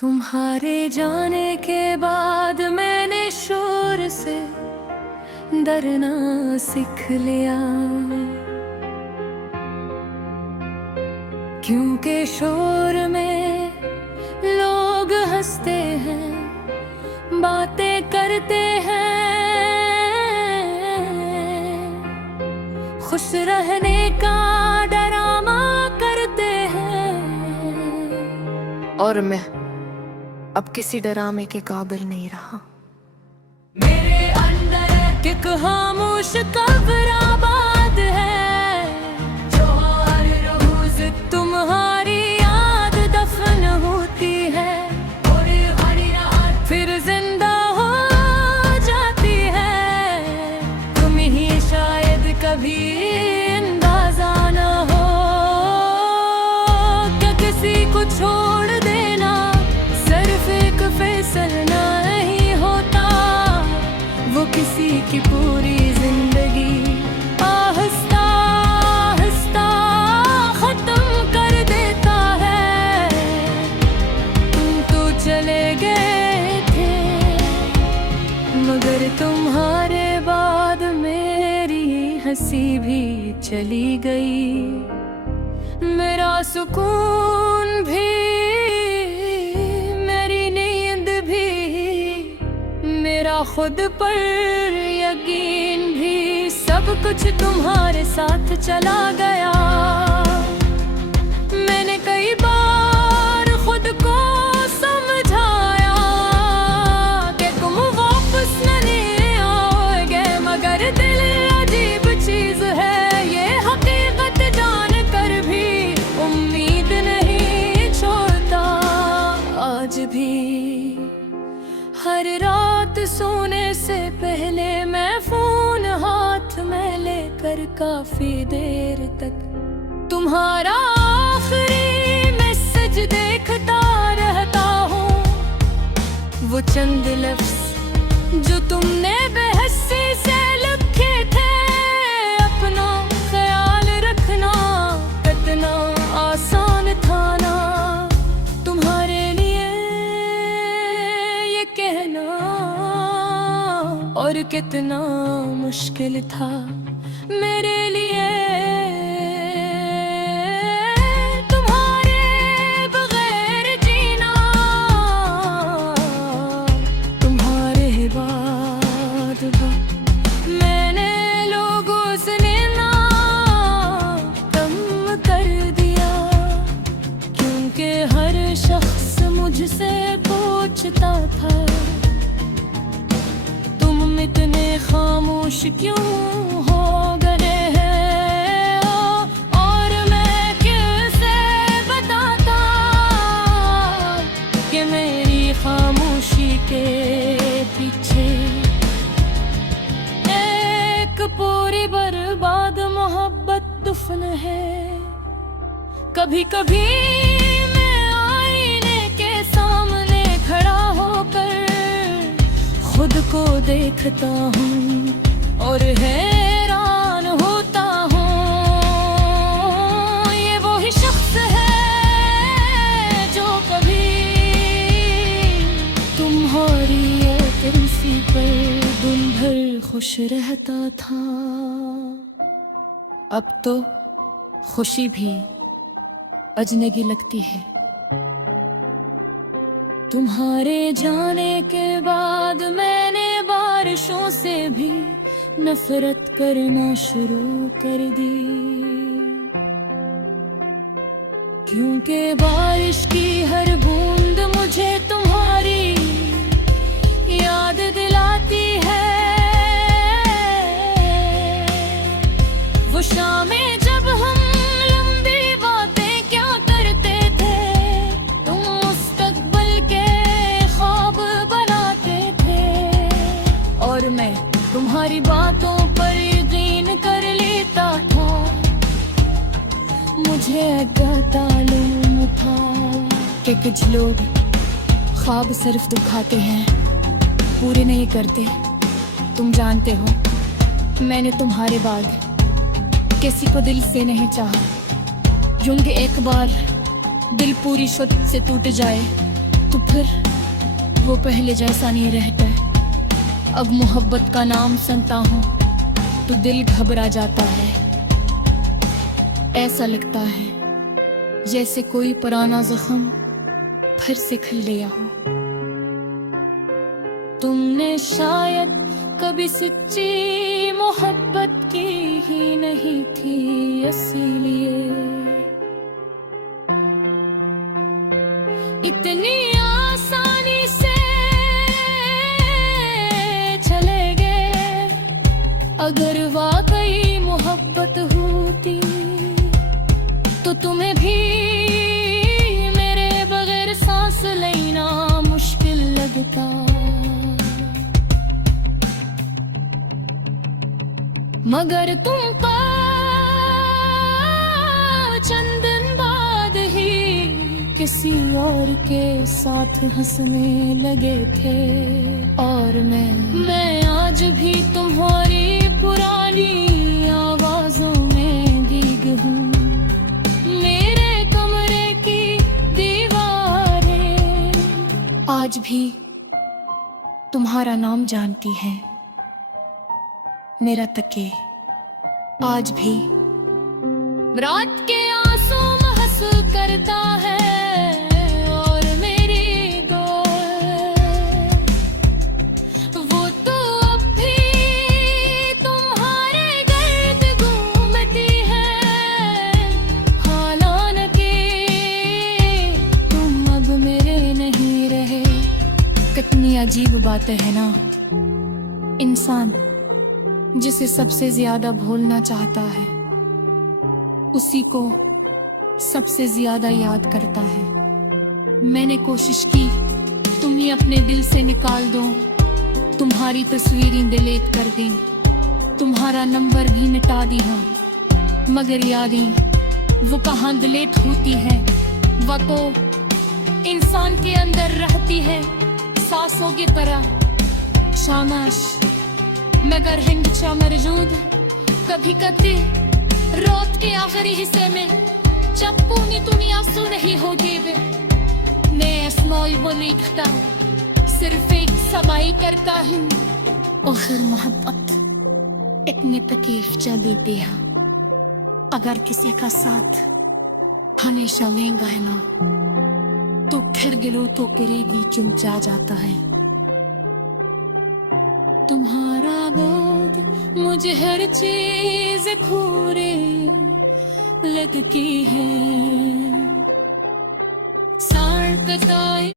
तुम्हारे जाने के बाद मैंने शोर से डरना सीख लिया, क्योंकि शोर में लोग हंसते हैं, बातें करते हैं, खुश रहने का डरामा करते हैं। और मैं अब किसी डरामे के काबिल नहीं रहा। मेरे अंदर एक खामोश कब्र आबाद है, जो हर रोज तुम्हारी याद दफन होती है और हरी रात फिर जिंदा हो जाती है। तुम ही शायद कभी अंदाजा न हो कि किसी को छोड़ देना सिर्फ एक फैसला नहीं होता, वो किसी की पूरी जिंदगी आहिस्ता आहिस्ता खत्म कर देता है। तुम तो चले गए थे, मगर तुम्हारे बाद मेरी हंसी भी चली गई, मेरा सुकून भी, मेरा खुद पर यकीन भी, सब कुछ तुम्हारे साथ चला गया। मैंने कई बार खुद को समझाया कि तुम वापस नहीं आओगे, मगर दिल अजीब चीज है, ये हकीकत जान कर भी उम्मीद नहीं छोड़ता। आज भी हर रात सोने से पहले मैं फोन हाथ में लेकर काफी देर तक तुम्हारा आखिरी मैसेज देखता रहता हूँ। वो चंद लफ्ज जो तुमने बेहसी से लिखे थे, अपना ख्याल रखना कितना आसान था ना, तुम्हारे लिए ये कहना और कितना मुश्किल था मेरे लिए। तुम्हारे बगैर जीना, तुम्हारे बाद मैंने लोगों से लेना कम कर दिया, क्योंकि हर शख्स मुझसे पूछता था इतने खामोश क्यों हो गए हैं, और मैं कैसे बताता कि मेरी खामोशी के पीछे एक पूरी बर्बाद मोहब्बत दुफन है। कभी कभी मैं आईने के सामने खड़ा होकर खुद को देखता हूँ और हैरान होता हूँ, ये वही शख्स है जो कभी तुम्हारी एजेंसी पर दिन भर खुश रहता था। अब तो खुशी भी अजनबी लगती है। तुम्हारे जाने के बाद मैंने बारिशों से भी नफरत करना शुरू कर दी, क्योंकि बारिश की हर बूंद मुझे तुम्हारी याद दिलाती है। वो शामें जब हम और मैं तुम्हारी बातों पर यकीन कर लेता था, मुझे मालूम था कि कुछ लोग ख्वाब सिर्फ दिखाते हैं, पूरे नहीं करते। तुम जानते हो मैंने तुम्हारे बाद किसी को दिल से नहीं चाहा, यूं कि एक बार दिल पूरी शुद्ध से टूट जाए तो फिर वो पहले जैसा नहीं रहता। अब मोहब्बत का नाम सुनता हूँ तो दिल घबरा जाता है। ऐसा लगता है जैसे कोई पुराना जख्म फिर से खिल गया हो। तुमने शायद कभी सच्ची मोहब्बत की ही नहीं थी, इसलिए इतनी आसानी से चले गए। अगर वाकई मोहब्बत होती तो तुम्हें भी मेरे बगैर सांस लेना मुश्किल लगता। मगर तुमको चंद दिन बाद ही किसी और के साथ हंसने लगे थे। और मैं आज भी तुम्हारी पुरानी आवाजों में भीग हूँ। मेरे कमरे की दीवारें आज भी तुम्हारा नाम जानती है। मेरा तके आज भी रात के आंसू महस करता है। और मेरी गोद वो तो अब भी तुम्हारे गर्द घूमती है। हालांकि तुम अब मेरे नहीं रहे। कितनी अजीब बातें है ना। इंसान जिसे सबसे ज्यादा भूलना चाहता है उसी को सबसे ज्यादा याद करता है। मैंने कोशिश की तुम्हें अपने दिल से निकाल दो, तुम्हारी तस्वीरें डिलीट कर दी, तुम्हारा नंबर भी मिटा दिया। मगर यादें वो कहाँ डिलीट होती है, वह तो इंसान के अंदर रहती है सांसों की तरह। शामाश मगर हिंदचा मरजूद कभी कभी रात के आखिरी हिस्से में जब पूनी तुम्हें आंसू नहीं हो देवे। मैं स्मॉल वो लिखता सिर्फ एक समाई करता हूँ। आखिर मोहब्बत इतने तकलीफ चल देती है। अगर किसी का साथ हमेशा लेंगा है ना तो फिर गिलो तो करेगी चुमचा जाता है। तुम्हारा गोद मुझे हर चीज खूरे लगती है। सार कताई